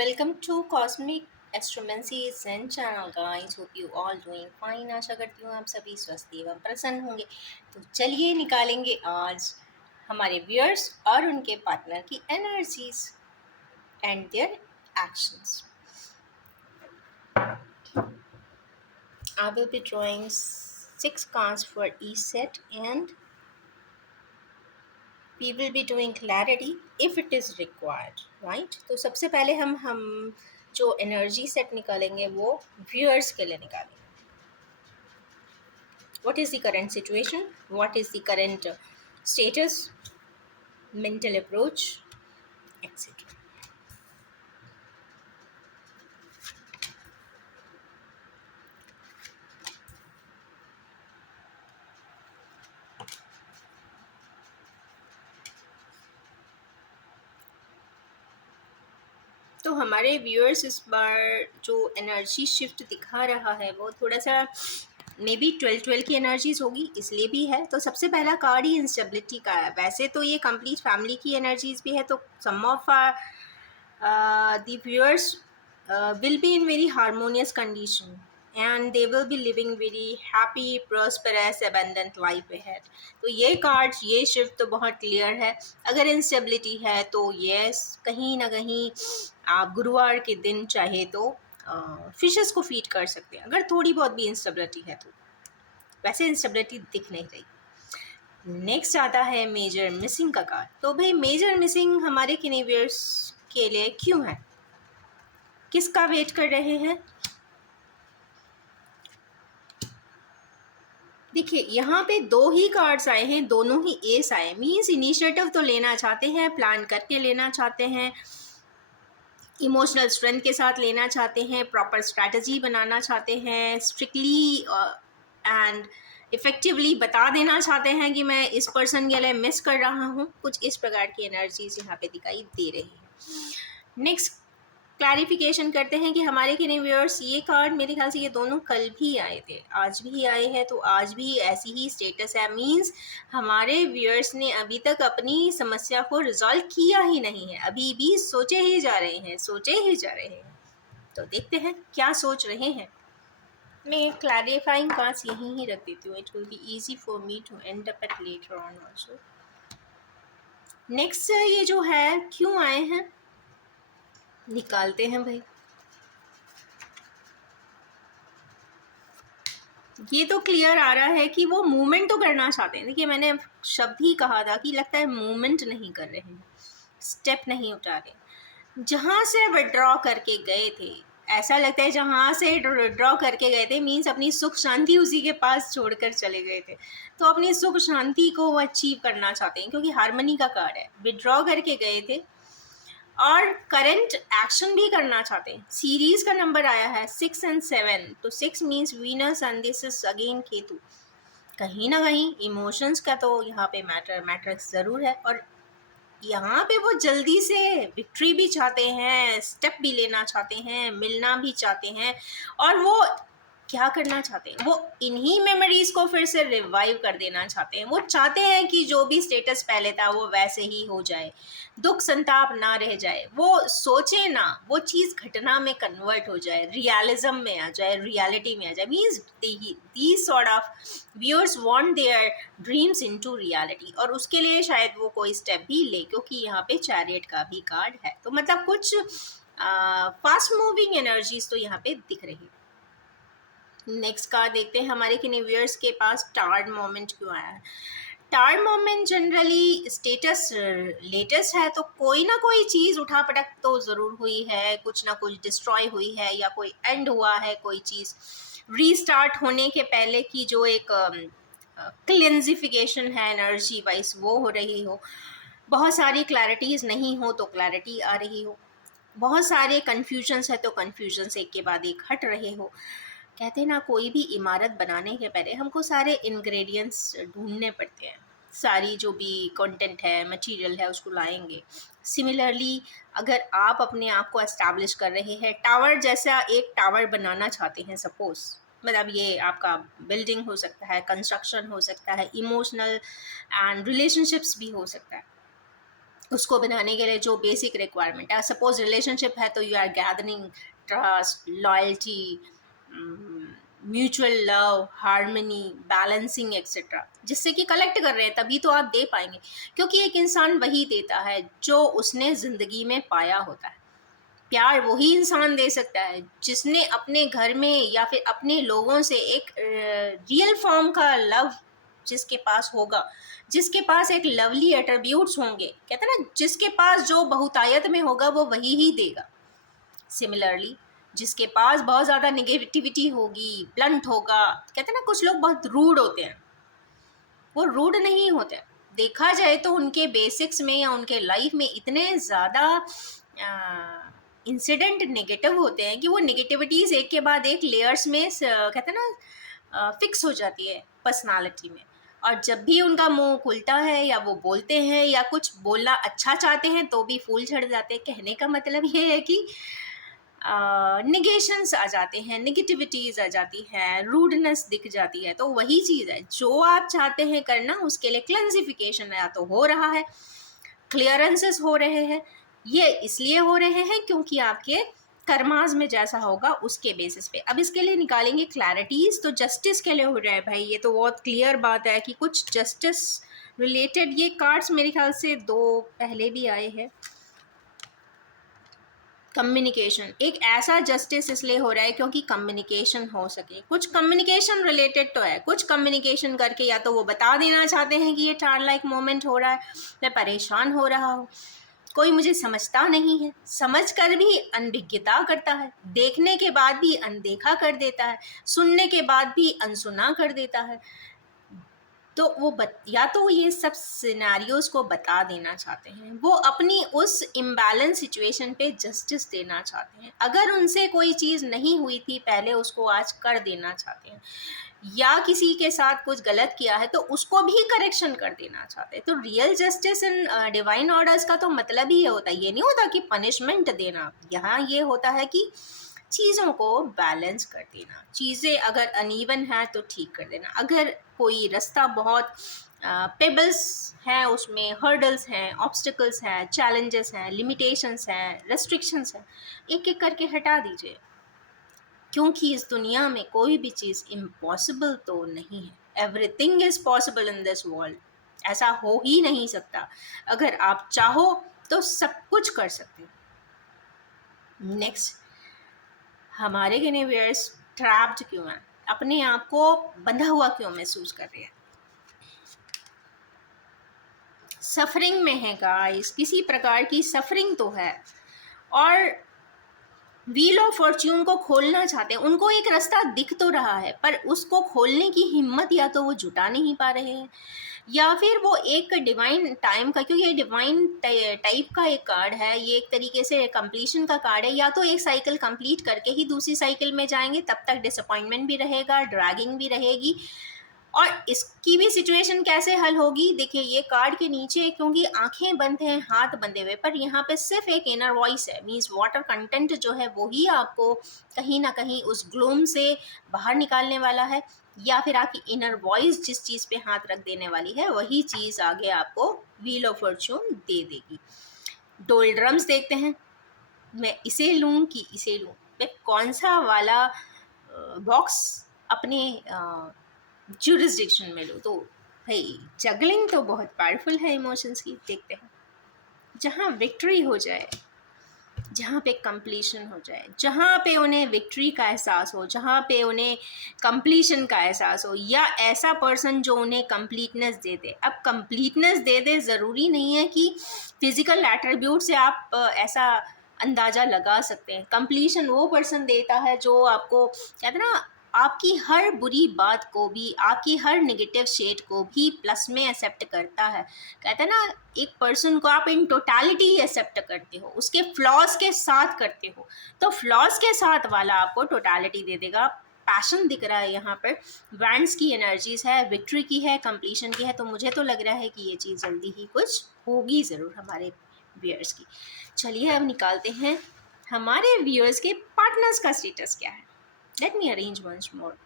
Welcome to Cosmic Astromancy Zen channel guys. Hope you all doing fine. आशा करती हूँ आप सभी स्वस्थ एवं प्रसन्न होंगे। तो चलिए निकालेंगे आज हमारे व्यूअर्स और उनके पार्टनर की energies and their actions. I will be drawing 6 cards for each set and we will be doing clarity if it is required, right? तो सबसे पहले हम जो एनर्जी सेट निकालेंगे वो व्यूअर्स के लिए निकालेंगे. What is the current situation? What is the current status, mental approach, etc. तो हमारे व्यूअर्स इस बार जो एनर्जी शिफ्ट दिखा रहा है वो थोड़ा सा मे बी 12-12 की एनर्जीज होगी, इसलिए भी है. तो सबसे पहला कार्ड ही इंस्टेबिलिटी का है. वैसे तो ये कंप्लीट फैमिली की एनर्जीज भी है, तो some of the viewers will be in very harmonious condition and they will be living very happy, prosperous, abundant life ahead. तो ये कार्ड, ये शिफ्ट तो बहुत क्लियर है. अगर इंस्टेबिलिटी है तो यस, कहीं ना कहीं आप गुरुवार के दिन चाहे तो फिशेस को फीड कर सकते हैं अगर थोड़ी बहुत भी इंस्टेबिलिटी है तो. वैसे इंस्टेबिलिटी दिख नहीं रही. नेक्स्ट आता है मेजर मिसिंग का कार्ड. तो भाई मेजर मिसिंग हमारे किनेवियर्स के लिए क्यों है, किसका वेट कर रहे हैं? देखिए यहाँ पे 2 ही कार्ड्स आए हैं, दोनों ही एस आए. मीन्स इनिशिएटिव तो लेना चाहते हैं, प्लान करके लेना चाहते हैं, इमोशनल स्ट्रेंथ के साथ लेना चाहते हैं, प्रॉपर स्ट्रैटेजी बनाना चाहते हैं, स्ट्रिक्टली एंड इफ़ेक्टिवली बता देना चाहते हैं कि मैं इस पर्सन के लिए मिस कर रहा हूँ. कुछ इस प्रकार की एनर्जीज यहाँ पे दिखाई दे रही है. नेक्स्ट क्लैरिफिकेशन करते हैं कि हमारे किने व्यूअर्स, ये कार्ड मेरे ख्याल से ये दोनों कल भी आए थे, आज भी आए हैं, तो आज भी ऐसी ही स्टेटस है. मींस हमारे व्यूअर्स ने अभी तक अपनी समस्या को रिजॉल्व किया ही नहीं है, अभी भी सोचे ही जा रहे हैं, सोचे ही जा रहे हैं. तो देखते हैं क्या सोच रहे हैं. मैं क्लैरिफाइंग कार्ड्स यहीं ही रख देती हूँ. It will be easy for me to end up at later on also. Next ये जो है क्यों आए हैं निकालते हैं भाई. ये तो क्लियर आ रहा है कि वो मूवमेंट तो करना चाहते हैं. देखिए मैंने शब्द ही कहा था कि लगता है मूवमेंट नहीं कर रहे हैं, स्टेप नहीं उठा रहे. जहाँ से विड्रॉ करके गए थे, ऐसा लगता है जहाँ से विड्रॉ करके गए थे मीन्स अपनी सुख शांति उसी के पास छोड़कर चले गए थे. तो अपनी सुख शांति को वो अचीव करना चाहते हैं क्योंकि हारमनी का कार्ड है. विड्रॉ करके गए थे और करंट एक्शन भी करना चाहते हैं. सीरीज का नंबर आया है 6 and 7, तो 6 means Venus and this is again Ketu. कहीं ना कहीं इमोशंस का तो यहाँ पे मैटर ज़रूर है, और यहाँ पे वो जल्दी से विक्ट्री भी चाहते हैं, स्टेप भी लेना चाहते हैं, मिलना भी चाहते हैं, और वो क्या करना चाहते हैं, वो इन्हीं मेमोरीज को फिर से रिवाइव कर देना चाहते हैं. वो चाहते हैं कि जो भी स्टेटस पहले था वो वैसे ही हो जाए, दुख संताप ना रह जाए. वो सोचे ना, वो चीज़ घटना में कन्वर्ट हो जाए, रियलिज्म में आ जाए, रियलिटी में आ जाए. Means these sort of viewers want their dreams into reality, और उसके लिए शायद वो कोई स्टेप भी ले, क्योंकि यहाँ पे चैरियट का भी कार्ड है. तो मतलब कुछ फास्ट मूविंग एनर्जीज तो यहाँ पे दिख रही है. नेक्स्ट कार्ड देखते हैं हमारे किन्हीं व्यूअर्स के पास टार्ड मोमेंट क्यों आया है. Tarred moment generally status latest है, तो कोई ना कोई चीज़ उठा पटक तो ज़रूर हुई है, कुछ ना कुछ डिस्ट्रॉय हुई है, या कोई एंड हुआ है, कोई चीज़ रीस्टार्ट होने के पहले की जो एक क्लिनजिफिकेशन है एनर्जी वाइज वो हो रही हो. बहुत सारी क्लैरिटीज़ नहीं हो तो क्लैरिटी आ रही हो, बहुत सारे कन्फ्यूजन्स है तो कन्फ्यूजन्स एक के बाद एक हट रहे हो. कहते हैं ना, कोई भी इमारत बनाने के पहले हमको सारे इंग्रेडिएंट्स ढूंढने पड़ते हैं, सारी जो भी कंटेंट है, मटेरियल है, उसको लाएंगे. सिमिलरली अगर आप अपने आप को एस्टैब्लिश कर रहे हैं, टावर जैसा एक टावर बनाना चाहते हैं सपोज, मतलब ये आपका बिल्डिंग हो सकता है, कंस्ट्रक्शन हो सकता है, इमोशनल एंड रिलेशनशिप्स भी हो सकता है. उसको बनाने के लिए जो बेसिक रिक्वायरमेंट है, सपोज रिलेशनशिप है तो you are gathering trust, loyalty, mutual love, harmony, balancing etcetera, जिससे कि कलेक्ट कर रहे हैं तभी तो आप दे पाएंगे, क्योंकि एक इंसान वही देता है जो उसने ज़िंदगी में पाया होता है। प्यार वही इंसान दे सकता है जिसने अपने घर में या फिर अपने लोगों से एक रियल फॉर्म का लव जिसके पास होगा, जिसके पास एक लवली एट्रीब्यूट्स होंगे, कहते हैं ना जिसके पास जो बहुतायत में होगा वो वही ही देगा। सिमिलरली जिसके पास बहुत ज़्यादा निगेटिविटी होगी, ब्लंट होगा, कहते हैं ना कुछ लोग बहुत रूड होते हैं, वो रूड नहीं होते। देखा जाए तो उनके बेसिक्स में या उनके लाइफ में इतने ज़्यादा इंसिडेंट नेगेटिव होते हैं कि वो नेगेटिविटीज़ एक के बाद एक लेयर्स में कहते हैं ना फिक्स हो जाती है पर्सनालिटी में। और जब भी उनका मुंह खुलता है या वो बोलते हैं या कुछ बोलना अच्छा चाहते हैं तो भी फूल झड़ जाते हैं। कहने का मतलब ये है कि निगेशंस आ जाते हैं, निगेटिविटीज़ आ जाती हैं, रूडनेस दिख जाती है। तो वही चीज़ है जो आप चाहते हैं करना, उसके लिए क्लेंसिफिकेशन या तो हो रहा है, क्लियरेंसेस हो रहे हैं। ये इसलिए हो रहे हैं क्योंकि आपके कर्माज में जैसा होगा उसके बेसिस पे। अब इसके लिए निकालेंगे क्लैरिटीज। तो जस्टिस के लिए हो रहा है भाई, ये तो बहुत क्लियर बात है कि कुछ जस्टिस रिलेटेड ये कार्ड्स मेरे ख्याल से 2 पहले भी आए हैं। कम्युनिकेशन, एक ऐसा जस्टिस इसलिए हो रहा है क्योंकि कम्युनिकेशन हो सके। कुछ कम्युनिकेशन रिलेटेड तो है, कुछ कम्युनिकेशन करके या तो वो बता देना चाहते हैं कि ये चार लाइक मोमेंट हो रहा है, मैं परेशान हो रहा हूँ, कोई मुझे समझता नहीं है, समझ कर भी अनभिज्ञता करता है, देखने के बाद भी अनदेखा कर देता है, सुनने के बाद भी अनसुना कर देता है। तो वो या तो ये सब सिनेरियोज को बता देना चाहते हैं, वो अपनी उस इम्बैलेंस सिचुएशन पे जस्टिस देना चाहते हैं। अगर उनसे कोई चीज़ नहीं हुई थी पहले, उसको आज कर देना चाहते हैं, या किसी के साथ कुछ गलत किया है तो उसको भी करेक्शन कर देना चाहते हैं। तो real justice in divine orders का तो मतलब ही ये होता है। ये नहीं होता कि पनिशमेंट देना, यहाँ ये होता है कि चीज़ों को बैलेंस कर देना। चीज़ें अगर अनइवन है तो ठीक कर देना। अगर कोई रास्ता बहुत पेबल्स हैं, उसमें हर्डल्स हैं, ऑब्स्टिकल्स हैं, चैलेंजेस हैं, लिमिटेशंस हैं, रेस्ट्रिक्शंस हैं, एक एक करके हटा दीजिए, क्योंकि इस दुनिया में कोई भी चीज़ इम्पॉसिबल तो नहीं है। Everything is possible in this world. ऐसा हो ही नहीं सकता। अगर आप चाहो तो सब कुछ कर सकते हो। नेक्स्ट, हमारे यूनिवर्स ट्रैप्ड क्यों है, अपने आप को बंधा हुआ क्यों महसूस कर रहे हैं, सफरिंग में है गाइस, किसी प्रकार की सफरिंग तो है, और व्हील ऑफ फॉर्च्यून को खोलना चाहते हैं। उनको एक रास्ता दिख तो रहा है पर उसको खोलने की हिम्मत या तो वो जुटा नहीं पा रहे हैं, या फिर वो एक डिवाइन टाइम का, क्योंकि ये डिवाइन टाइप का एक कार्ड है, ये एक तरीके से कंप्लीशन का कार्ड है। या तो एक साइकिल कंप्लीट करके ही दूसरी साइकिल में जाएंगे, तब तक डिसअपॉइंटमेंट भी रहेगा, ड्रैगिंग भी रहेगी। और इसकी भी सिचुएशन कैसे हल होगी, देखिए ये कार्ड के नीचे क्योंकि आंखें बंद हैं, हाथ बंधे हुए, पर यहाँ पे सिर्फ एक इनर वॉइस है, मीन्स वाटर कंटेंट जो है वो ही आपको कहीं ना कहीं उस ग्लूम से बाहर निकालने वाला है, या फिर आपकी इनर वॉइस जिस चीज़ पे हाथ रख देने वाली है वही चीज़ आगे आपको व्हील ऑफ फॉर्च्यून दे देगी। डोल ड्रम्स देखते हैं, मैं इसे लूँ कि इसे लूँ, मैं कौन सा वाला बॉक्स अपने जुरिस्डिक्शन में लो। तो भाई जगलिंग तो बहुत पावरफुल है इमोशंस की। देखते हैं जहाँ विक्ट्री हो जाए, जहाँ पे कंप्लीशन हो जाए, जहाँ पे उन्हें विक्ट्री का एहसास हो, जहाँ पे उन्हें कंप्लीशन का एहसास हो, या ऐसा पर्सन जो उन्हें कंप्लीटनेस दे दे। अब कंप्लीटनेस दे दे ज़रूरी नहीं है कि फिजिकल एट्रीब्यूट से आप ऐसा अंदाज़ा लगा सकते हैं। कंप्लीशन वो पर्सन देता है जो आपको, कहते हैं ना, आपकी हर बुरी बात को भी, आपकी हर नेगेटिव शेड को भी प्लस में एक्सेप्ट करता है। कहते हैं ना, एक पर्सन को आप इन टोटालिटी एक्सेप्ट करते हो, उसके फ्लॉज के साथ करते हो, तो फ्लॉज के साथ वाला आपको टोटालिटी दे देगा। पैशन दिख रहा है यहाँ पर, बैंड्स की एनर्जीज है, विक्ट्री की है, कंप्लीशन की है। तो मुझे तो लग रहा है कि ये चीज़ जल्दी ही कुछ होगी ज़रूर हमारे व्यूअर्स की। चलिए अब निकालते हैं हमारे व्यूअर्स के पार्टनर्स का स्टेटस क्या है। Let me arrange once more.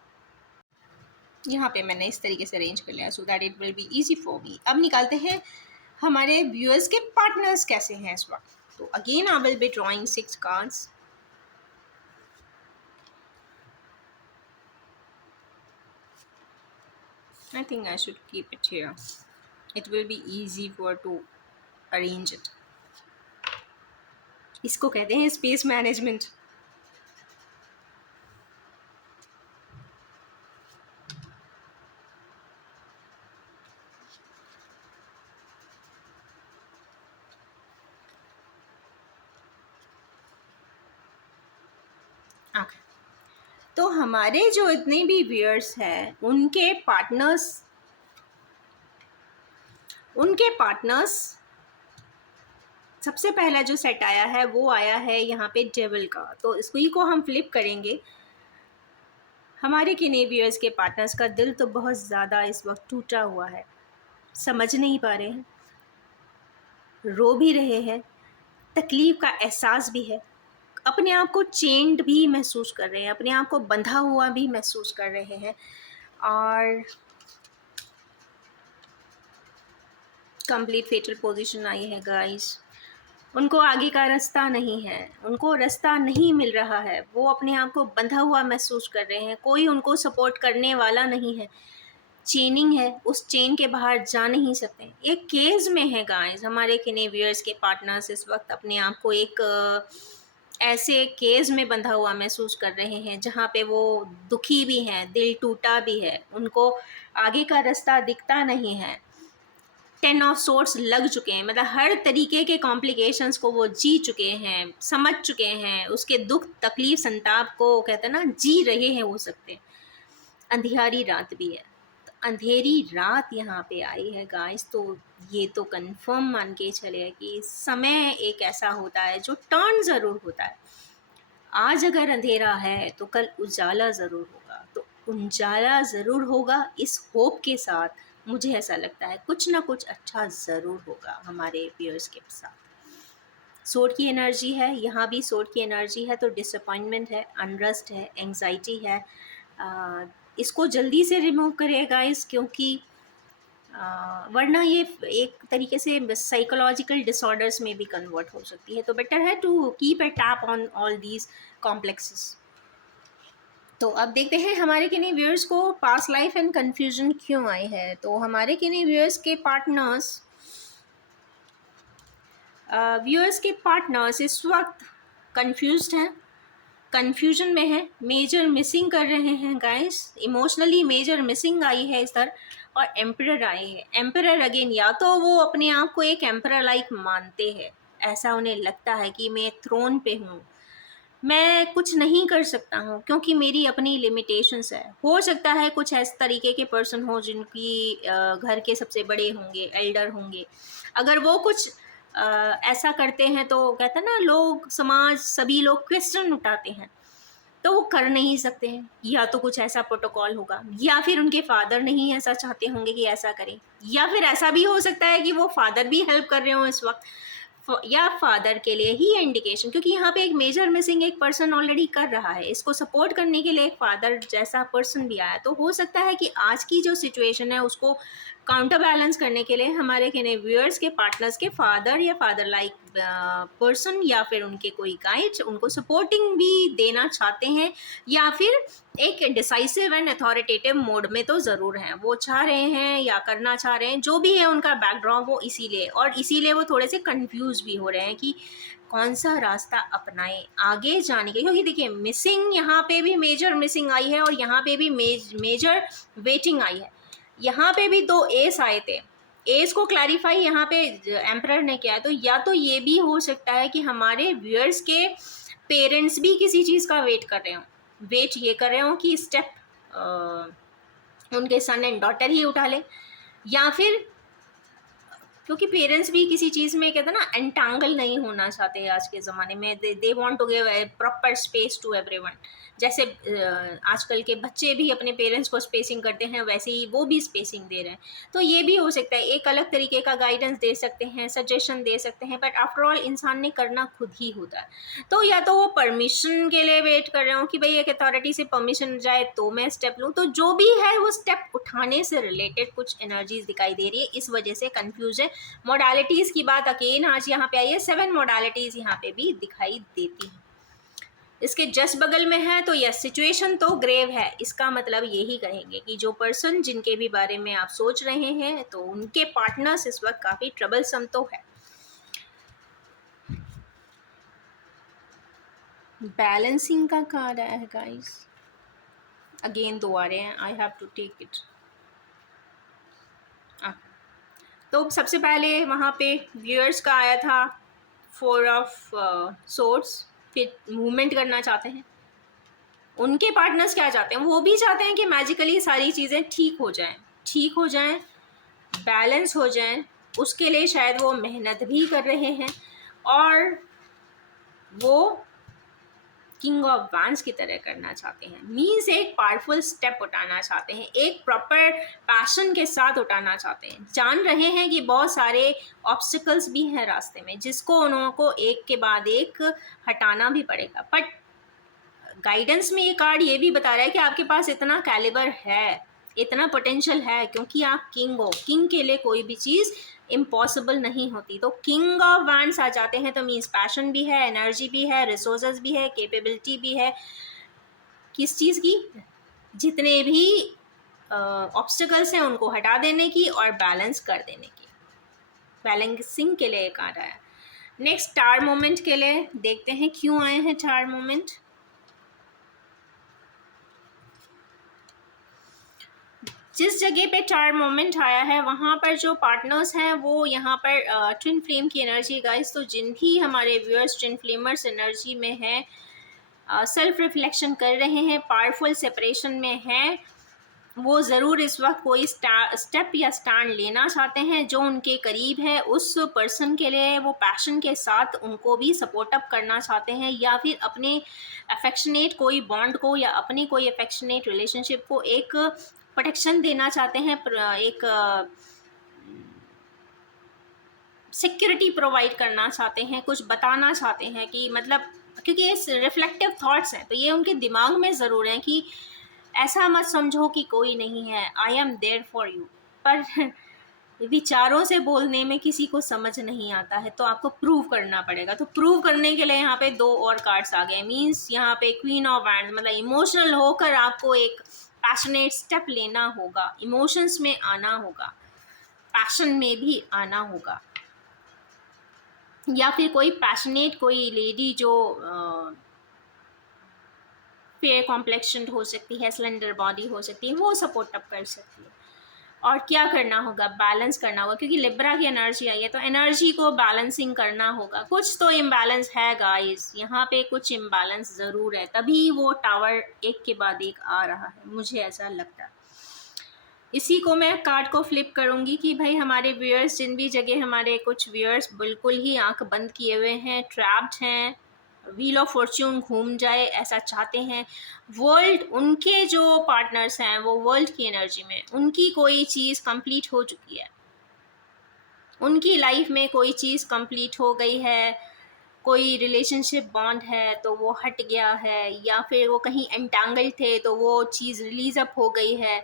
यहाँ पे मैंने इस तरीके से अरेंज कर लिया so that it will be easy for me. अब निकालते हैं हमारे व्यूअर्स के पार्टनर्स कैसे हैं इस वक्त। तो again I will be drawing 6 cards. I think I should keep it here. It will be easy for to arrange it. इसको कहते हैं स्पेस मैनेजमेंट। ओके, तो हमारे जो इतने भी व्यूअर्स हैं उनके पार्टनर्स सबसे पहला जो सेट आया है वो आया है यहाँ पे डेविल का। तो इसको को हम फ्लिप करेंगे। हमारे किन्हीं व्यूअर्स के पार्टनर्स का दिल तो बहुत ज़्यादा इस वक्त टूटा हुआ है, समझ नहीं पा रहे हैं, रो भी रहे हैं, तकलीफ़ का एहसास भी है, अपने आप को चेंड भी महसूस कर रहे हैं, अपने आप को बंधा हुआ भी महसूस कर रहे हैं। और कंप्लीट फेटल पोजीशन आई है गाइस। उनको आगे का रास्ता नहीं है, उनको रास्ता नहीं मिल रहा है, वो अपने आप को बंधा हुआ महसूस कर रहे हैं, कोई उनको सपोर्ट करने वाला नहीं है, चेनिंग है, उस चेन के बाहर जा नहीं सकते, एक केज में है गाइस। हमारे किन्हीं व्यूअर्स के पार्टनर्स इस वक्त अपने आप को एक ऐसे केज में बंधा हुआ महसूस कर रहे हैं जहाँ पे वो दुखी भी हैं, दिल टूटा भी है, उनको आगे का रास्ता दिखता नहीं है। 10 ऑफ सोर्ट्स लग चुके हैं, मतलब हर तरीके के कॉम्प्लिकेशंस को वो जी चुके हैं, समझ चुके हैं, उसके दुख तकलीफ संताप को कहते हैं ना जी रहे हैं वो सकते। अंधियारी रात भी है, तो अंधेरी रात यहाँ पे आई है गाइस। तो ये तो कंफर्म मान के चले कि समय एक ऐसा होता है जो टर्न ज़रूर होता है। आज अगर अंधेरा है तो कल उजाला ज़रूर होगा, तो उजाला ज़रूर होगा, इस होप के साथ मुझे ऐसा लगता है कुछ ना कुछ अच्छा ज़रूर होगा हमारे व्यूअर्स के साथ। सोर्ड की एनर्जी है, यहाँ भी सोर्ड की एनर्जी है, तो डिसअपॉइंटमेंट है, अनरेस्ट है, एंग्जाइटी है। इसको जल्दी से रिमूव करें गाइस, क्योंकि वरना ये एक तरीके से साइकोलॉजिकल डिसऑर्डर्स में भी कन्वर्ट हो सकती है। तो बेटर है to keep a tap on all these complexes. तो अब देखते हैं हमारे किन्हीं व्यूअर्स को पास्ट लाइफ एंड कन्फ्यूजन क्यों आई है। तो हमारे किन्हीं व्यूअर्स के पार्टनर्स इस वक्त कंफ्यूज्ड हैं, कन्फ्यूजन में है, मेजर मिसिंग कर रहे हैं गाइस। इमोशनली मेजर मिसिंग आई है इधर, और एम्परर आई है। एम्परर अगेन, या तो वो अपने आप को एक एम्परर लाइक मानते हैं, ऐसा उन्हें लगता है कि मैं थ्रोन पे हूँ, मैं कुछ नहीं कर सकता हूँ क्योंकि मेरी अपनी लिमिटेशंस है। हो सकता है कुछ ऐसे तरीके के पर्सन हो जिनकी घर के सबसे बड़े होंगे, एल्डर होंगे, अगर वो कुछ ऐसा करते हैं तो कहते हैं ना लोग, समाज, सभी लोग क्वेश्चन उठाते हैं, तो वो कर नहीं सकते हैं। या तो कुछ ऐसा प्रोटोकॉल होगा, या फिर उनके फादर नहीं ऐसा चाहते होंगे कि ऐसा करें, या फिर ऐसा भी हो सकता है कि वो फादर भी हेल्प कर रहे हो इस वक्त, या फादर के लिए ही इंडिकेशन, क्योंकि यहाँ पे एक मेजर मिसिंग एक पर्सन ऑलरेडी कर रहा है, इसको सपोर्ट करने के लिए एक फादर जैसा पर्सन भी आया। तो हो सकता है कि आज की जो सिचुएशन है उसको काउंटर बैलेंस करने के लिए हमारे किन्हीं व्यूअर्स के पार्टनर्स के फादर या फादर लाइक पर्सन या फिर उनके कोई गाइड उनको सपोर्टिंग भी देना चाहते हैं, या फिर एक डिसाइसिव एंड अथॉरिटेटिव मोड में तो ज़रूर हैं, वो चाह रहे हैं या करना चाह रहे हैं, जो भी है उनका बैकग्राउंड वो इसीलिए वो थोड़े से कंफ्यूज भी हो रहे हैं कि कौन सा रास्ता अपनाएं आगे जाने के। क्योंकि देखिए मिसिंग, यहाँ पे भी मेजर मिसिंग आई है और यहाँ पे भी मेजर वेटिंग आई है। यहाँ पे भी 2 एस आए थे, एज को क्लैरिफाई यहाँ पे एम्परर ने किया है। तो या तो ये भी हो सकता है कि हमारे व्यूअर्स के पेरेंट्स भी किसी चीज़ का वेट कर रहे हों, वेट ये कर रहे हों कि स्टेप उनके सन एंड डॉटर ही उठा लें, या फिर क्योंकि पेरेंट्स भी किसी चीज़ में कहते हैं ना एंटांगल नहीं होना चाहते आज के ज़माने में, they want to give a proper space to everyone. जैसे आजकल के बच्चे भी अपने पेरेंट्स को स्पेसिंग करते हैं, वैसे ही वो भी स्पेसिंग दे रहे हैं। तो ये भी हो सकता है, एक अलग तरीके का गाइडेंस दे सकते हैं, सजेशन दे सकते हैं, बट आफ्टर ऑल इंसान ने करना खुद ही होता है। तो या तो वो परमिशन के लिए वेट कर रहे हो कि भाई एक अथॉरिटी से परमिशन जाए तो मैं स्टेप लूँ, तो जो भी है वो स्टेप उठाने से रिलेटेड कुछ एनर्जीज दिखाई दे रही है, इस वजह से कन्फ्यूज है। मोडालिटीज़ की बात अगेन आज यहाँ पे आई है, 7 मोडालिटीज़ यहाँ पे भी दिखाई देती हैं। इसके जस्ट बगल में है तो यस सिचुएशन तो ग्रेव है, इसका मतलब यही कहेंगे कि जो पर्सन जिनके भी बारे में आप सोच रहे हैं तो उनके पार्टनर्स इस वक्त काफ़ी ट्रबलसम तो है। बैलेंसिंग का कहा रहा है गाइस, अगेन 2 आ रहे हैं, I have to take it. तो सबसे पहले वहाँ पे व्यूअर्स का आया था 4 ऑफ सोर्ड्स, फिर मूवमेंट करना चाहते हैं। उनके पार्टनर्स क्या चाहते हैं, वो भी चाहते हैं कि मैजिकली सारी चीज़ें ठीक हो जाएं, बैलेंस हो जाएं। उसके लिए शायद वो मेहनत भी कर रहे हैं और वो किंग ऑफ वैंड्स की तरह करना चाहते हैं। मीन्स एक पावरफुल स्टेप उठाना चाहते हैं, एक प्रॉपर पैशन के साथ उठाना चाहते हैं। जान रहे हैं कि बहुत सारे ऑब्स्टिकल्स भी हैं रास्ते में, जिसको उन्हों को एक के बाद एक हटाना भी पड़ेगा। बट गाइडेंस में ये कार्ड ये भी बता रहा है कि आपके पास इतना कैलिबर है, इतना पोटेंशियल है, क्योंकि आप किंग हो। किंग के लिए कोई भी चीज़ इम्पॉसिबल नहीं होती। तो किंग ऑफ वैंड्स आ जाते हैं तो मीन्स पैशन भी है, एनर्जी भी है, रिसोर्सेज भी है, कैपेबिलिटी भी है। किस चीज़ की? जितने भी ऑब्स्टिकल्स हैं उनको हटा देने की और बैलेंस कर देने की। बैलेंसिंग के लिए एक आ रहा है। नेक्स्ट टावर मोमेंट के लिए देखते हैं क्यों आए हैं टावर मोमेंट। जिस जगह पे टावर मोमेंट आया है वहाँ पर जो पार्टनर्स हैं वो यहाँ पर ट्विन फ्लेम की एनर्जी गाइस। तो जिन भी हमारे व्यूअर्स ट्विन फ्लेमर्स एनर्जी में हैं, सेल्फ रिफ्लेक्शन कर रहे हैं, पावरफुल सेपरेशन में हैं, वो ज़रूर इस वक्त कोई स्टेप या स्टैंड लेना चाहते हैं जो उनके करीब है। उस पर्सन के लिए वो पैशन के साथ उनको भी सपोर्ट अप करना चाहते हैं, या फिर अपने अफेक्शनेट कोई बॉन्ड को या अपने कोई अफेक्शनेट रिलेशनशिप को एक प्रोटेक्शन देना चाहते हैं, एक सिक्योरिटी प्रोवाइड करना चाहते हैं, कुछ बताना चाहते हैं कि मतलब, क्योंकि ये रिफ्लेक्टिव थॉट्स हैं तो ये उनके दिमाग में ज़रूर हैं कि ऐसा मत समझो कि कोई नहीं है, I am there for you. पर विचारों से बोलने में किसी को समझ नहीं आता है, तो आपको प्रूव करना पड़ेगा। तो प्रूव करने के लिए यहाँ पे 2 और कार्ड्स आ गए। मीन्स यहाँ पे क्वीन ऑफ वैंड्स, मतलब इमोशनल होकर आपको एक पैशनेट स्टेप लेना होगा, इमोशंस में आना होगा, पैशन में भी आना होगा। या फिर कोई पैशनेट कोई लेडी जो फेयर कॉम्प्लेक्शन हो सकती है, स्लेंडर बॉडी हो सकती है, वो सपोर्ट अप कर सकती है। और क्या करना होगा? बैलेंस करना होगा, क्योंकि लिब्रा की एनर्जी आई है तो एनर्जी को बैलेंसिंग करना होगा। कुछ तो इम्बैलेंस है गाइस, यहाँ पे कुछ इम्बैलेंस ज़रूर है, तभी वो टावर एक के बाद एक आ रहा है, मुझे ऐसा लगता है। इसी को मैं कार्ड को फ्लिप करूँगी कि भाई हमारे व्यूअर्स, जिन भी जगह हमारे कुछ व्यूअर्स बिल्कुल ही आंख बंद किए हुए हैं, ट्रैप्ड हैं, व्हील ऑफ फॉर्च्यून घूम जाए ऐसा चाहते हैं, वर्ल्ड, उनके जो पार्टनर्स हैं वो वर्ल्ड की एनर्जी में, उनकी कोई चीज़ कंप्लीट हो चुकी है, उनकी लाइफ में कोई चीज़ कंप्लीट हो गई है, कोई रिलेशनशिप बॉन्ड है तो वो हट गया है, या फिर वो कहीं एंटेंगल्ड थे तो वो चीज़ रिलीज अप हो गई है।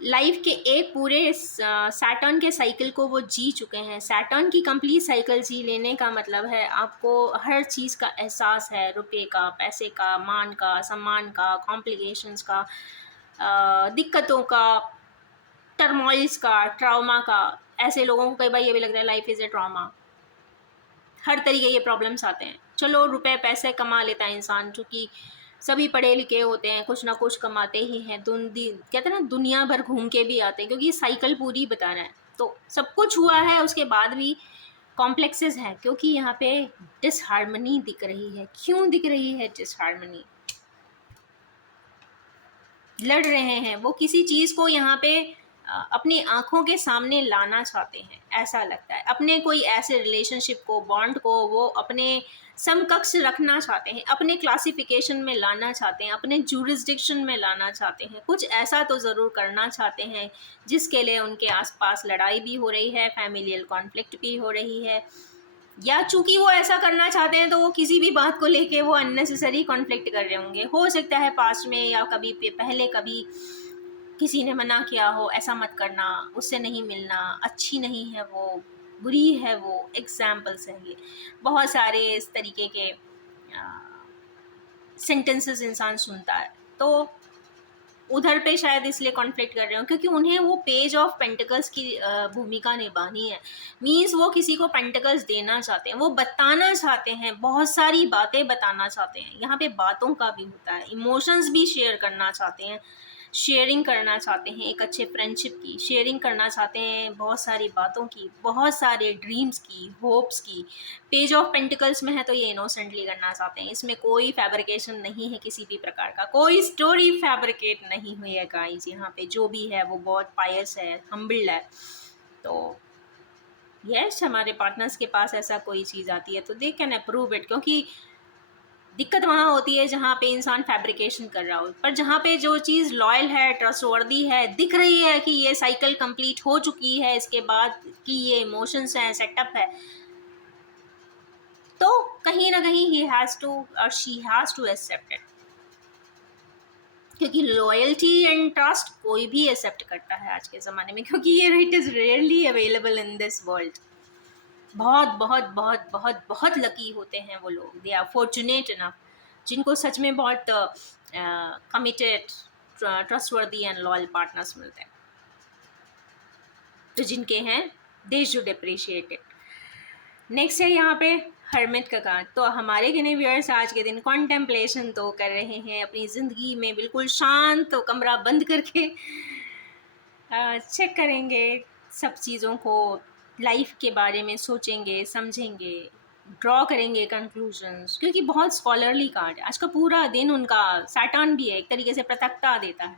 लाइफ के एक पूरे सैटर्न के साइकिल को वो जी चुके हैं। सैटर्न की कंप्लीट साइकिल जी लेने का मतलब है आपको हर चीज़ का एहसास है, रुपए का, पैसे का, मान का, सम्मान का, कॉम्प्लिकेशंस का, दिक्कतों का, टर्मोइल्स का, ट्रॉमा का। ऐसे लोगों को कई बार ये भी लगता है लाइफ इज़ ए ट्रॉमा, हर तरीके के प्रॉब्लम्स आते हैं। चलो रुपए पैसे कमा लेता है इंसान, जो कि सभी पढ़े लिखे होते हैं, कुछ ना कुछ कमाते ही हैं, कहते हैं ना दुनिया भर घूम के भी आते हैं, क्योंकि साइकिल पूरी बता रहा है। तो सब कुछ हुआ है, उसके बाद भी कॉम्प्लेक्सेस हैं, क्योंकि यहाँ पे डिसहार्मनी दिख रही है। क्यों दिख रही है डिसहार्मनी? लड़ रहे हैं वो, किसी चीज़ को यहाँ पे अपनी आंखों के सामने लाना चाहते हैं, ऐसा लगता है। अपने कोई ऐसे रिलेशनशिप को, बॉन्ड को वो अपने समकक्ष रखना चाहते हैं, अपने क्लासिफिकेशन में लाना चाहते हैं, अपने जुरिस्डिक्शन में लाना चाहते हैं। कुछ ऐसा तो ज़रूर करना चाहते हैं जिसके लिए उनके आसपास लड़ाई भी हो रही है, फैमिलियल कॉन्फ्लिक्ट भी हो रही है, या चूंकि वो ऐसा करना चाहते हैं तो वो किसी भी बात को लेके वो अननेसेसरी कॉन्फ्लिक्ट कर रहे होंगे। हो सकता है पास्ट में या कभी पहले कभी किसी ने मना किया हो ऐसा मत करना, उससे नहीं मिलना, अच्छी नहीं है वो, बुरी है वो, एग्जाम्पल्स हैं ये। बहुत सारे इस तरीके के सेंटेंसेस इंसान सुनता है, तो उधर पे शायद इसलिए कॉन्फ्लिक्ट कर रहे हो क्योंकि उन्हें वो पेज ऑफ पेंटिकल्स की भूमिका निभानी है। मीन्स वो किसी को पेंटिकल्स देना चाहते हैं, वो बताना चाहते हैं, बहुत सारी बातें बताना चाहते हैं। यहाँ पे बातों का भी होता है, इमोशंस भी शेयर करना चाहते हैं, शेयरिंग करना चाहते हैं एक अच्छे फ्रेंडशिप की, शेयरिंग करना चाहते हैं बहुत सारी बातों की, बहुत सारे ड्रीम्स की, होप्स की। पेज ऑफ पेंटिकल्स में है तो ये इनोसेंटली करना चाहते हैं, इसमें कोई फैब्रिकेशन नहीं है किसी भी प्रकार का, कोई स्टोरी फैब्रिकेट नहीं हुई है गाइस। यहाँ पे जो भी है वो बहुत पायस है, हम्बल्ड है। तो यस, हमारे पार्टनर्स के पास ऐसा कोई चीज़ आती है तो दे कैन अप्रूव इट, क्योंकि दिक्कत वहाँ होती है जहाँ पे इंसान फैब्रिकेशन कर रहा हो। पर जहाँ पे जो चीज़ लॉयल है, ट्रस्टवर्दी है, दिख रही है कि ये साइकिल कंप्लीट हो चुकी है, इसके बाद कि ये इमोशंस हैं, सेटअप है, तो कहीं ना कहीं ही हैज़ टू और she has to accept it. क्योंकि लॉयल्टी एंड ट्रस्ट कोई भी एक्सेप्ट करता है आज के ज़माने में, क्योंकि ये it is rarely available in this world. बहुत बहुत बहुत बहुत बहुत लकी होते हैं वो लोग, दे आर फॉर्चुनेट इनफ, जिनको सच में बहुत committed, trustworthy and loyal partners मिलते हैं। तो जिनके हैं they should appreciate it. Next है यहाँ पे हर्मिट का कार्ड। तो हमारे किन्हीं व्यूअर्स आज के दिन कॉन्टेम्पलेशन तो कर रहे हैं अपनी ज़िंदगी में, बिल्कुल शांत तो कमरा बंद करके चेक करेंगे सब चीज़ों को, लाइफ के बारे में सोचेंगे, समझेंगे, ड्रॉ करेंगे कंक्लूजन्स। क्योंकि बहुत स्कॉलरली कार्ड है, आज का पूरा दिन उनका सैटर्न भी है, एक तरीके से पृथकता देता है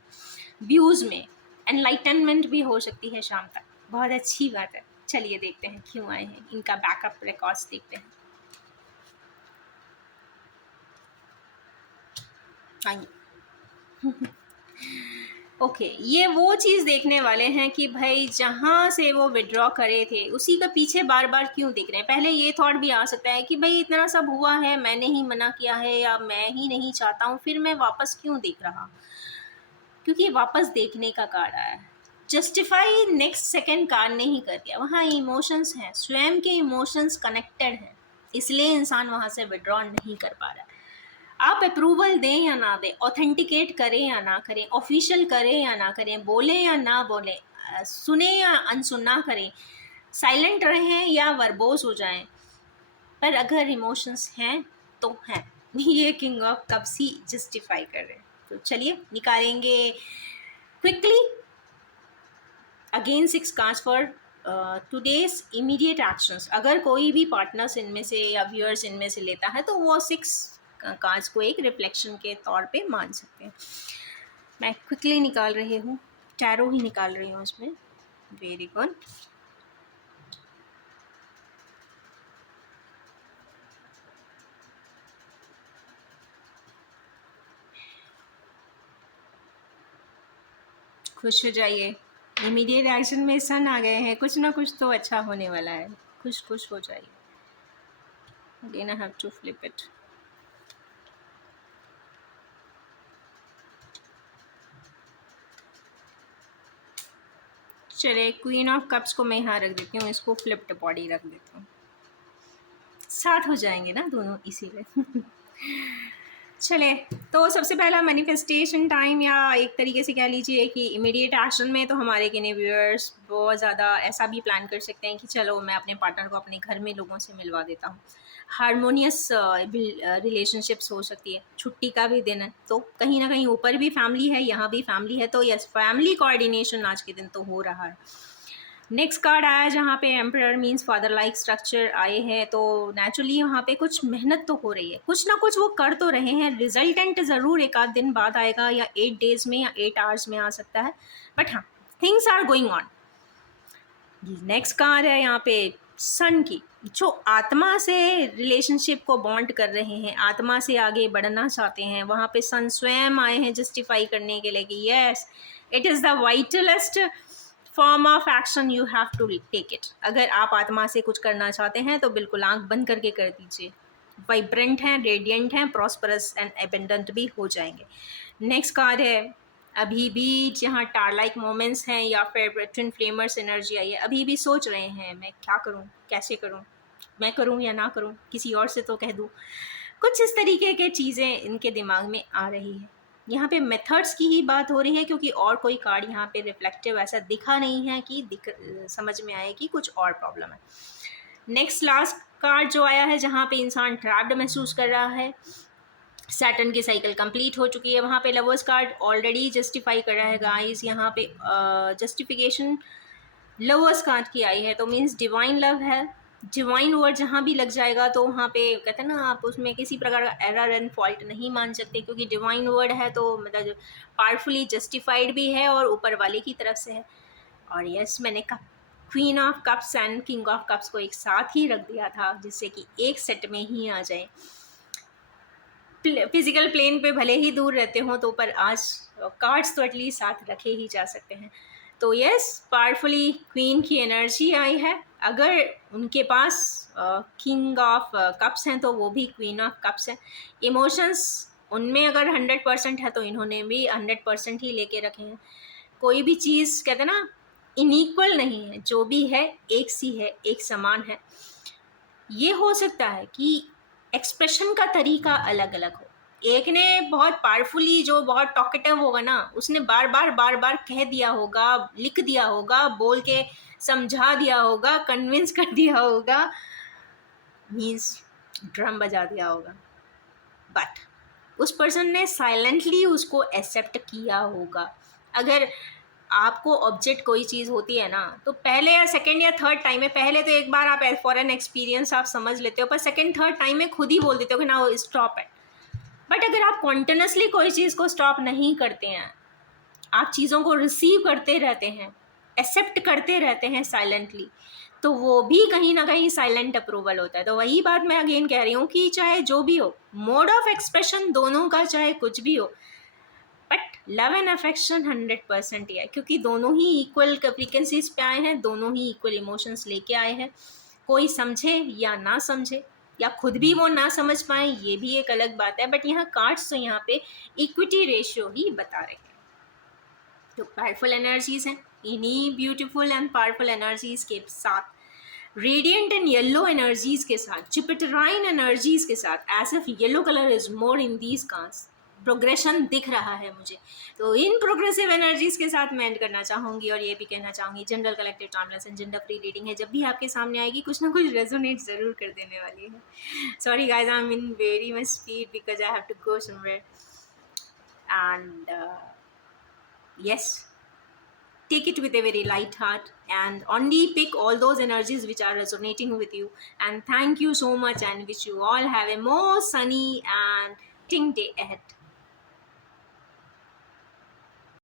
व्यूज़ में, एनलाइटनमेंट भी हो सकती है शाम तक, बहुत अच्छी बात है। चलिए देखते हैं क्यों आए हैं, इनका बैकअप रिकॉर्ड्स देखते हैं। आइए ओके, ये वो चीज़ देखने वाले हैं कि भाई जहाँ से वो विड्रॉ करे थे उसी का पीछे बार बार क्यों देख रहे हैं। पहले ये थॉट भी आ सकता है कि भाई इतना सब हुआ है, मैंने ही मना किया है या मैं ही नहीं चाहता हूँ, फिर मैं वापस क्यों देख रहा। क्योंकि वापस देखने का कार्ड आया है, जस्टिफाई नेक्स्ट सेकेंड कार्ड नहीं कर दिया। वहाँ इमोशंस हैं, स्वयं के इमोशंस कनेक्टेड हैं, इसलिए इंसान वहाँ से विड्रॉ नहीं कर पा रहा है। आप अप्रूवल दें या ना दें, ऑथेंटिकेट करें या ना करें, ऑफिशियल करें या ना करें, बोलें या ना बोलें, सुने या अनसुना करें, साइलेंट रहें या वर्बोस हो जाएं, पर अगर इमोशंस हैं तो हैं। ये king of cups he justify कर रहे हैं। तो चलिए निकालेंगे quickly again 6 cards for today's immediate actions. अगर कोई भी पार्टनर्स इनमें से या व्यूअर्स इनमें से लेता है तो वो 6 कार्ड्स को एक रिफ्लेक्शन के तौर पे मान सकते हैं। मैं क्विकली निकाल रही हूँ, टैरो ही निकाल रही हूँ इसमें। Very good. खुश हो जाइए, इमीडिएट एक्शन में सन आ गए हैं, कुछ ना कुछ तो अच्छा होने वाला है, खुश खुश हो जाइए। Again I have to flip it. चलिए क्वीन ऑफ कप्स को मैं यहाँ रख देती हूँ, इसको फ्लिप्ड बॉडी रख देती हूँ, साथ हो जाएंगे ना दोनों इसीलिए। चले, तो सबसे पहला मैनिफेस्टेशन टाइम, या एक तरीके से कह लीजिए कि इमीडिएट एक्शन में तो हमारे किन्हीं व्यूअर्स बहुत ज़्यादा ऐसा भी प्लान कर सकते हैं कि चलो मैं अपने पार्टनर को अपने घर में लोगों से मिलवा देता हूँ। हारमोनियस रिलेशनशिप्स हो सकती है, छुट्टी का भी दिन है तो कहीं ना कहीं ऊपर भी फैमिली है, यहाँ भी फैमिली है, तो यस फैमिली कोऑर्डिनेशन आज के दिन तो हो रहा है। नेक्स्ट कार्ड आया जहाँ पे emperor means father like structure आए हैं, तो नेचुरली यहाँ पे कुछ मेहनत तो हो रही है, कुछ ना कुछ वो कर तो रहे हैं। रिजल्टेंट ज़रूर एक आध दिन बाद आएगा, या 8 डेज़ में या 8 आवर्स में आ सकता है, बट हाँ things are going on. Next card है यहाँ पे सन की, जो आत्मा से रिलेशनशिप को बॉन्ड कर रहे हैं, आत्मा से आगे बढ़ना चाहते हैं, वहाँ पे सन स्वयं आए हैं जस्टिफाई करने के लिए कि yes it is the vitalest form of action, you have to take it. अगर आप आत्मा से कुछ करना चाहते हैं तो बिल्कुल आंख बंद करके कर दीजिए। वाइब्रेंट हैं, रेडिएंट हैं, प्रॉस्परस एंड एबेंडेंट भी हो जाएंगे। नेक्स्ट कार्ड है अभी भी जहाँ टार लाइक मोमेंट्स हैं या फिर ट्विन फ्लेमर्स एनर्जी आई है, अभी भी सोच रहे हैं मैं क्या करूँ, कैसे करूँ, मैं करूँ या ना करूँ, किसी और से तो कह दूँ। कुछ इस तरीके के चीज़ें इनके दिमाग में आ रही है। यहाँ पे मेथड्स की ही बात हो रही है, क्योंकि और कोई कार्ड यहाँ पे रिफ्लेक्टिव ऐसा दिखा नहीं है कि समझ में आए कि कुछ और प्रॉब्लम है। नेक्स्ट लास्ट कार्ड जो आया है, जहाँ पे इंसान ट्रैप्ड महसूस कर रहा है, सैटर्न की साइकिल कंप्लीट हो चुकी है, वहाँ पे लवर्स कार्ड ऑलरेडी जस्टिफाई कर रहा है गाइस। यहाँ पे जस्टिफिकेशन लवर्स कार्ड की आई है, तो मीन्स डिवाइन लव है। डिवाइन वर्ड जहाँ भी लग जाएगा तो वहाँ पे कहते हैं ना, आप उसमें किसी प्रकार का एरर एंड फॉल्ट नहीं मान सकते, क्योंकि डिवाइन वर्ड है तो मतलब पावरफुली जस्टिफाइड भी है और ऊपर वाले की तरफ से है। और यस, मैंने queen of cups and king of cups को एक साथ ही रख दिया था, जिससे कि एक सेट में ही आ जाए। फिजिकल प्लेन पे भले ही दूर रहते हो तो पर आज कार्ड्स तो एटलीस्ट साथ रखे ही जा सकते हैं। तो यस, पावरफुली क्वीन की एनर्जी आई है। अगर उनके पास किंग ऑफ कप्स हैं तो वो भी क्वीन ऑफ कप्स है। इमोशंस उनमें अगर 100% है तो इन्होंने भी 100% ही लेके रखे हैं। कोई भी चीज़ कहते हैं ना, इनइक्वल नहीं है, जो भी है एक सी है, एक समान है। ये हो सकता है कि एक्सप्रेशन का तरीका अलग अलग हो। एक ने बहुत पावरफुली, जो बहुत टॉकेटिव होगा ना, उसने बार बार कह दिया होगा, लिख दिया होगा, बोल के समझा दिया होगा, कन्विंस कर दिया होगा, मीन्स ड्रम बजा दिया होगा। बट उस पर्सन ने साइलेंटली उसको एक्सेप्ट किया होगा। अगर आपको ऑब्जेक्ट कोई चीज़ होती है ना, तो पहले या सेकंड या थर्ड टाइम में, पहले तो एक बार आप फॉर एन एक्सपीरियंस आप समझ लेते हो, पर सेकंड थर्ड टाइम में खुद ही बोल देते हो कि ना स्टॉप है। बट अगर आप कॉन्टिन्यूसली कोई चीज़ को स्टॉप नहीं करते हैं, आप चीज़ों को रिसीव करते रहते हैं, एक्सेप्ट करते रहते हैं साइलेंटली, तो वो भी कहीं ना कहीं साइलेंट अप्रूवल होता है। तो वही बात मैं अगेन कह रही हूँ कि चाहे जो भी हो, मोड ऑफ एक्सप्रेशन दोनों का चाहे कुछ भी हो, बट लव एंड अफेक्शन 100% ही है, क्योंकि दोनों ही इक्वल फ्रीक्वेंसीज पे आए हैं, दोनों ही इक्वल इमोशंस लेके आए हैं। कोई समझे या ना समझे, या खुद भी वो ना समझ पाए, ये भी एक अलग बात है। बट यहाँ कार्ड्स तो यहाँ पे इक्विटी रेशियो ही बता रहे हैं। तो पावरफुल एनर्जीज हैं, इन्हीं ब्यूटीफुल एंड पावरफुल एनर्जीज के साथ, रेडिएंट एंड येलो एनर्जीज के साथ, जुपिटराइन एनर्जीज के साथ, as if yellow colour is more in these cards, progression दिख रहा है मुझे। तो इन प्रोग्रेसिव एनर्जीज के साथ मैं एंड करना चाहूँगी, और ये भी कहना चाहूँगी, general collective timeless and gender free reading है, जब भी आपके सामने आएगी कुछ ना कुछ रेजोनेट ज़रूर कर देने वाली है। Sorry guys, I am in very much speed because I have to go somewhere, and yes, take it with a very light heart and only pick all those energies which are resonating with you. And thank you so much, and wish you all have a more sunny and ting day ahead.